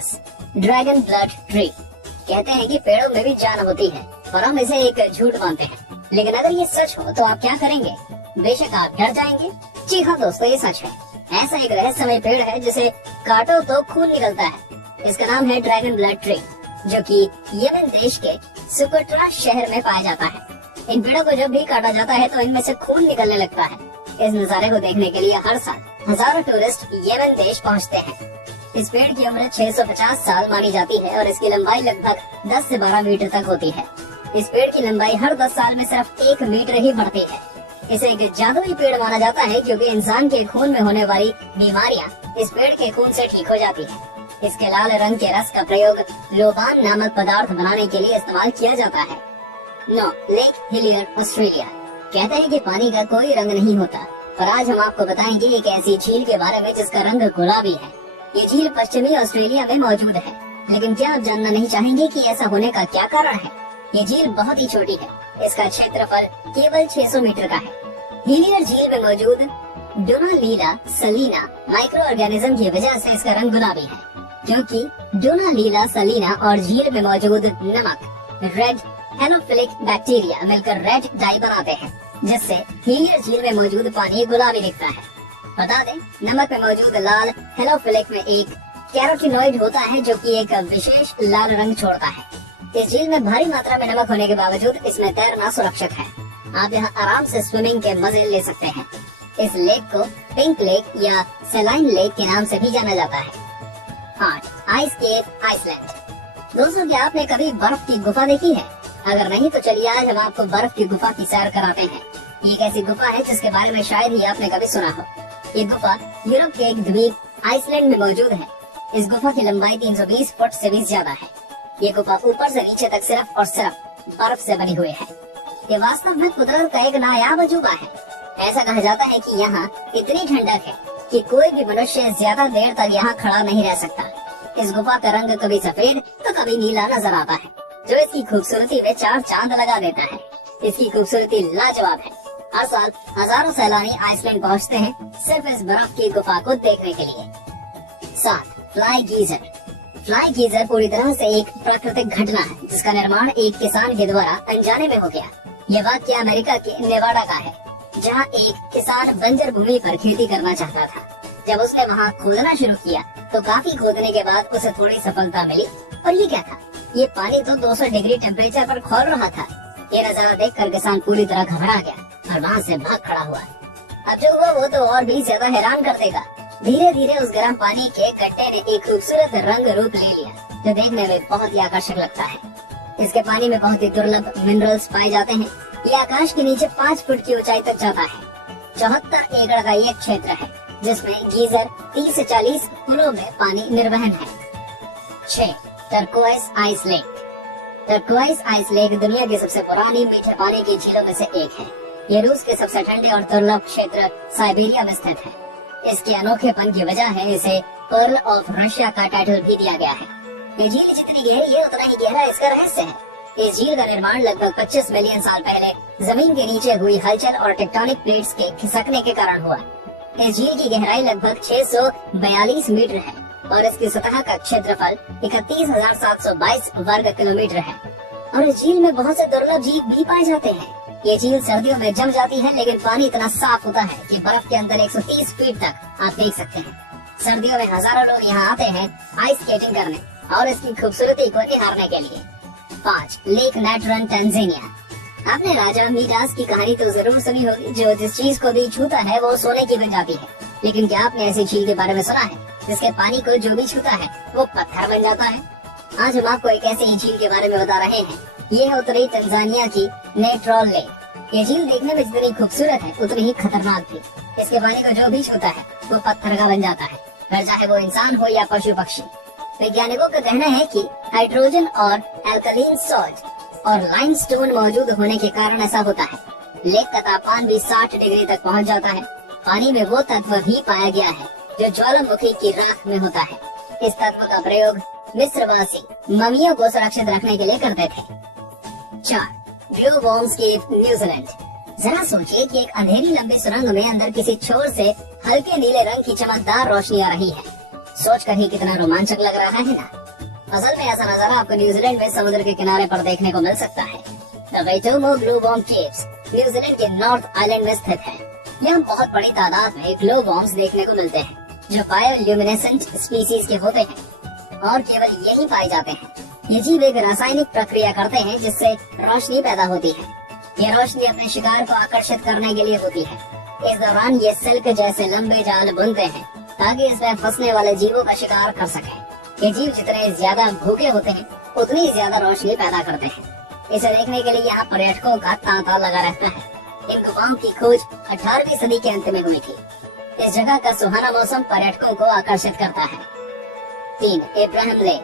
10 dragon blood tree. कहते हैं कि पेड़ों में भी जान होती है, पर हम इसे एक झूठ मानते हैं। लेकिन अगर ये सच हो तो आप क्या करेंगे? बेशक आप डर जाएंगे। जी हाँ दोस्तों, ये सच है। ऐसा एक रहस्यमय पेड़ है जिसे काटो तो खून निकलता है। इसका नाम है ड्रैगन ब्लड ट्री, जो कि यमन देश के सुकोट्रा शहर में पाया जाता है। इन पेड़ों को जब भी काटा जाता है तो इनमें से खून निकलने लगता है। इस नजारे को देखने के लिए हर साल हजारों टूरिस्ट यमन देश पहुंचते हैं। इस पेड़ की उम्र 650 साल मानी जाती है और इसकी लंबाई लगभग 10 से 12 मीटर तक होती है। इस पेड़ की लंबाई हर 10 साल में सिर्फ 1 मीटर ही बढ़ती है। इसे एक जादुई पेड़ माना जाता है क्योंकि इंसान के खून में होने वाली बीमारियां इस पेड़ के खून से ठीक हो जाती है। इसके लाल रंग के रस का प्रयोग लोबान नामक पदार्थ बनाने के लिए इस्तेमाल किया जाता है। 9 लेक हिलियर, ऑस्ट्रेलिया। कहते हैं कि पानी का कोई रंग नहीं होता, पर आज हम आपको बताएंगे एक ऐसी झील के बारे में जिसका रंग गुलाबी है। ये झील पश्चिमी ऑस्ट्रेलिया में मौजूद है। लेकिन क्या आप जानना नहीं चाहेंगे कि ऐसा होने का क्या कारण है? ये झील बहुत ही छोटी है। इसका क्षेत्रफल केवल 600 मीटर का है। हिलियर झील में मौजूद डोनालीला सलीना माइक्रो ऑर्गेनिज्म की वजह से इसका रंग गुलाबी है, क्योंकि डोनालीला सलीना और झील में मौजूद नमक रेड हेलोफिलिक बैक्टीरिया मिलकर रेड डाई बनाते हैं, जिससे हिलियर झील में मौजूद पानी गुलाबी दिखता है। बता दें, नमक में मौजूद लाल हेलोफिलिक में एक कैरोटीनॉइड होता है जो कि एक विशेष लाल रंग छोड़ता है। इस झील में भारी मात्रा में नमक होने के बावजूद इसमें तैरना सुरक्षित है। आप यहाँ आराम से स्विमिंग के मजे ले सकते हैं। इस लेक को पिंक लेक या सेलाइन लेक के नाम से भी जाना जाता है। 8 आइस केव, आइसलैंड। दोस्तों, क्या आपने कभी बर्फ की गुफा देखी है? अगर नहीं तो चलिए आज हम आपको बर्फ की गुफा की सैर कराते हैं। ये एक ऐसी गुफा है जिसके बारे में शायद ही आपने कभी सुना हो। ये गुफा यूरोप के एक द्वीप आइसलैंड में मौजूद है। इस गुफा की लंबाई 320 फुट से भी ज्यादा है। ये गुफा ऊपर से नीचे तक सिर्फ और सिर्फ बर्फ से बनी हुई है। ये वास्तव में कुदरत का एक नायाब अजूबा है। ऐसा कहा जाता है कि यहाँ इतनी ठंडक है कि कोई भी मनुष्य ज्यादा देर तक यहाँ खड़ा नहीं रह सकता। इस गुफा का रंग कभी सफेद तो कभी नीला नजर आता है, जो इसकी खूबसूरती में 4 चांद लगा देता है। इसकी खूबसूरती लाजवाब है। हर साल हजारों सैलानी आइसलैंड पहुँचते हैं सिर्फ इस बर्फ की गुफा को देखने के लिए। 7 फ्लाई गीजर। फ्लाई गीजर पूरी तरह से एक प्राकृतिक घटना है जिसका निर्माण एक किसान के द्वारा अनजाने में हो गया। ये वाक्य अमेरिका के नेवाडा का है, जहाँ एक किसान बंजर भूमि पर खेती करना चाहता था। जब उसने वहाँ खोदना शुरू किया तो काफी खोदने के बाद उसे थोड़ी सफलता मिली। और ये क्या था? ये पानी तो 200 डिग्री टेम्परेचर पर खौल रहा था। ये नजारा देखकर किसान पूरी तरह घबरा गया और वहाँ से भाग खड़ा हुआ। अब जो हुआ वो तो और भी ज्यादा हैरान कर देगा। धीरे धीरे उस गर्म पानी के गड्ढे ने एक खूबसूरत रंग रूप ले लिया, जो देखने में बहुत ही आकर्षक लगता है। इसके पानी में बहुत ही दुर्लभ मिनरल्स पाए जाते हैं। ये आकाश के नीचे 5 फुट की ऊंचाई तक जाता है। 74 एकड़ का ये क्षेत्र है जिसमें गीजर 30 से 40 फुटों में पानी निर्वहन है। 6 turquoise ice lake. Turquoise ice lake दुनिया की सबसे पुरानी मीठे पानी की झीलों में से एक है। ये रूस के सबसे ठंडे और दुर्लभ क्षेत्र साइबेरिया में स्थित है। इसके अनोखेपन की वजह है इसे पर्ल ऑफ रशिया का टाइटल भी दिया गया है। ये झील जितनी गहरी है उतना ही गहरा इसका रहस्य है। इस झील का निर्माण लगभग 25 मिलियन साल पहले जमीन के नीचे हुई हलचल और टेक्टोनिक प्लेट्स के खिसकने के कारण हुआ। इस झील की गहराई लगभग 642 मीटर है और इसकी सतह का क्षेत्रफल 31,722 वर्ग किलोमीटर है। और इस झील में बहुत से दुर्लभ जीव भी पाए जाते हैं। ये झील सर्दियों में जम जाती है, लेकिन पानी इतना साफ होता है कि बर्फ के अंदर 130 फीट तक आप देख सकते हैं। सर्दियों में हजारों लोग यहाँ आते हैं आइस स्केटिंग करने और इसकी खूबसूरती को निहारने के लिए। 5 लेक नेट्रन, टैंजानिया। आपने राजा मीडास की कहानी तो जरूर सुनी होगी, जो जिस चीज को भी छूता है वो सोने की बन जाती है। लेकिन क्या आपने ऐसी झील के बारे में सुना है जिसके पानी को जो भी छूता है वो पत्थर बन जाता है? आज हम आपको एक ऐसी झील के बारे में बता रहे हैं। ये है उत्तरी तंजानिया की नेट्रॉल लेक। ये झील देखने में जितनी खूबसूरत है उतनी ही खतरनाक भी। इसके पानी को जो भी छूता है वो पत्थर का बन जाता है, फिर चाहे वो इंसान हो या पशु पक्षी। वैज्ञानिकों का कहना है कि हाइड्रोजन और एल्कलीन सॉल्ट और लाइमस्टोन मौजूद होने के कारण ऐसा होता है। लेक का तापमान भी 60 डिग्री तक पहुंच जाता है। पानी में वो तत्व भी पाया गया है जो ज्वालामुखी की राख में होता है। इस तत्व का प्रयोग मिस्रवासी ममियों को सुरक्षित रखने के लिए करते थे। 4 ब्लू वॉर्म्स केव, न्यूजीलैंड। जरा सोचिए कि एक अंधेरी लंबी सुरंग में अंदर किसी छोर से हल्के नीले रंग की चमकदार रोशनी आ रही है। सोचकर ही कितना रोमांचक लग रहा है ना। असल में ऐसा नजारा आपको न्यूजीलैंड में समुद्र के किनारे पर देखने को मिल सकता है। The Waitomo glow worm caves New Zealand के नॉर्थ आइलैंड में स्थित है। यहाँ बहुत बड़ी तादाद में ग्लो वॉर्म्स देखने को मिलते हैं, जो बायोल्यूमिनेसेंट स्पीसीज के होते हैं और केवल यही पाए जाते हैं। ये जीव एक रासायनिक प्रक्रिया करते हैं जिससे रोशनी पैदा होती है। ये रोशनी अपने शिकार को आकर्षित करने के लिए होती है। इस दौरान ये सिल्क जैसे लंबे जाल बुनते हैं ताकि इसमें फंसने वाले जीवों का शिकार कर सके। ये जीव जितने ज्यादा भूखे होते हैं उतनी ज्यादा रोशनी पैदा करते हैं। इसे देखने के लिए यहाँ पर्यटकों का तांता लगा रहता है। इन गुफाओं की खोज 18वीं सदी के अंत में हुई थी। इस जगह का सुहाना मौसम पर्यटकों को आकर्षित करता है। 3. Abraham lake.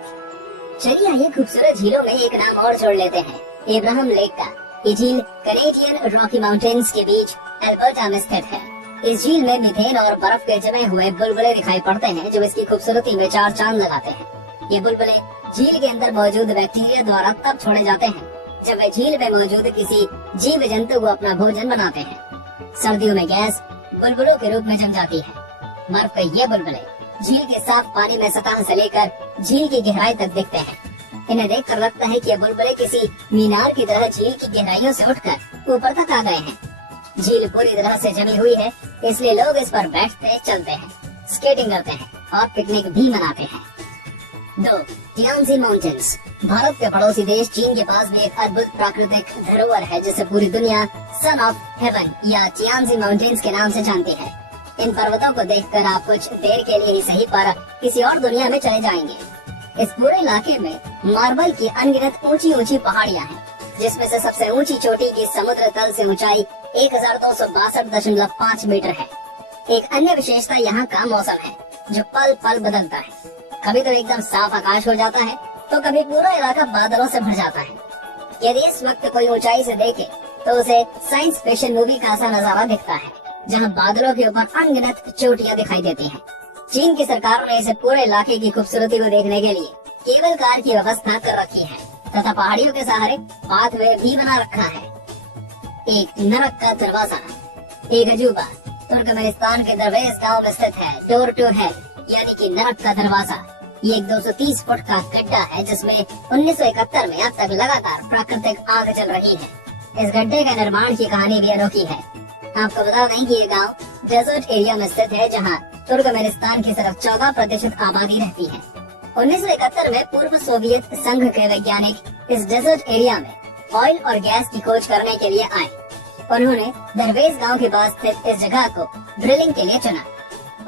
चलिए ये खूबसूरत झीलों में एक नाम और जोड़ लेते हैं, एब्राहम लेक का। ये झील कैनेडियन रॉकी माउंटेन्स के बीच अल्बर्टा में स्थित है। इस झील में मीथेन और बर्फ के जमे हुए बुलबुले दिखाई पड़ते हैं जो इसकी खूबसूरती में चार चांद लगाते हैं। ये बुलबुले झील के अंदर मौजूद बैक्टीरिया द्वारा तब छोड़े जाते हैं जब वे झील में मौजूद किसी जीव जंतु को अपना भोजन बनाते हैं। सर्दियों में गैस बुलबुलों के रूप में जम जाती है। बर्फ के ये बुलबुले झील के साफ पानी में सतह से लेकर झील की गहराई तक दिखते हैं। इन्हें देखकर लगता है कि ये बुलबुले किसी मीनार की तरह झील की गहराइयों से उठकर ऊपर तक आ गए हैं। झील पूरी तरह से जमी हुई है, इसलिए लोग इस पर बैठते, चलते हैं, स्केटिंग करते हैं और पिकनिक भी मनाते हैं। 2. टियांजी माउंटेन्स। भारत के पड़ोसी देश चीन के पास भी एक अद्भुत प्राकृतिक धरोहर है जिसे पूरी दुनिया सन ऑफ हेवन या टियांजी माउंटेन्स के नाम से जानती है। इन पर्वतों को देखकर आप कुछ देर के लिए ही सही पर किसी और दुनिया में चले जाएंगे। इस पूरे इलाके में मार्बल की अनगिनत ऊंची ऊंची पहाड़ियां हैं, जिसमें से सबसे ऊंची चोटी की समुद्र तल से ऊंचाई 1262.5 मीटर है। एक अन्य विशेषता यहाँ का मौसम है, जो पल पल बदलता है। कभी तो एकदम साफ आकाश हो जाता है, तो कभी पूरा इलाका बादलों से भर जाता है। यदि इस वक्त कोई ऊंचाई से देखे तो उसे साइंस फिक्शन मूवी का ऐसा नजारा दिखता है, जहाँ बादलों के ऊपर अनगिनत चोटियां दिखाई देती हैं। चीन की सरकार ने इसे पूरे इलाके की खूबसूरती को देखने के लिए केबल कार की व्यवस्था कर रखी है तथा पहाड़ियों के सहारे पाथवे भी बना रखा है। 1. नरक का दरवाजा। एक अजूबा तुर्कमेनिस्तान के दरवेश गांव में स्थित है। डोर टू हेल यानी कि नरक का दरवाजा। ये एक 230 फुट का गड्ढा है जिसमें 1971 में अब तक लगातार प्राकृतिक आग चल रही है। इस गड्ढे के निर्माण की कहानी भी अनोखी है। आपको बता दें कि ये गांव डेजर्ट एरिया में स्थित है, जहां तुर्कमेनिस्तान की सिर्फ 14% आबादी रहती है। 1971 में पूर्व सोवियत संघ के वैज्ञानिक इस डेजर्ट एरिया में ऑयल और गैस की खोज करने के लिए आए। उन्होंने दरवेश गांव के पास स्थित इस जगह को ड्रिलिंग के लिए चुना।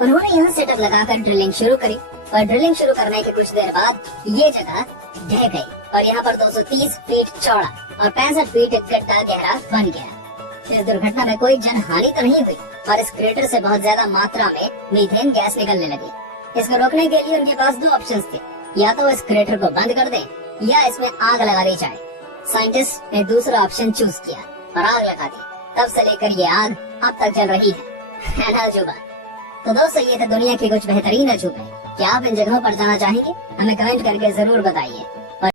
उन्होंने यहाँ सेटअप लगाकर ड्रिलिंग शुरू करी और ड्रिलिंग शुरू करने के कुछ देर बाद ये जगह ढह गई और यहाँ पर 230 फीट चौड़ा और 65 फीट गड्ढा गहरा बन गया। इस दुर्घटना में कोई जनहानि तो नहीं हुई और इस क्रेटर से बहुत ज्यादा मात्रा में मीथेन गैस निकलने लगी। इसको रोकने के लिए उनके पास 2 ऑप्शंस थे, या तो इस क्रेटर को बंद कर दें या इसमें आग लगा दी जाए। साइंटिस्ट ने दूसरा ऑप्शन चूज किया और आग लगा दी। तब से लेकर ये आग अब तक चल रही है ना अजूबा। तो दोस्तों, ये थे दुनिया के कुछ बेहतरीन अजूबे। क्या आप इन जगहों पर जाना चाहेंगे? हमें कमेंट करके जरूर बताइए।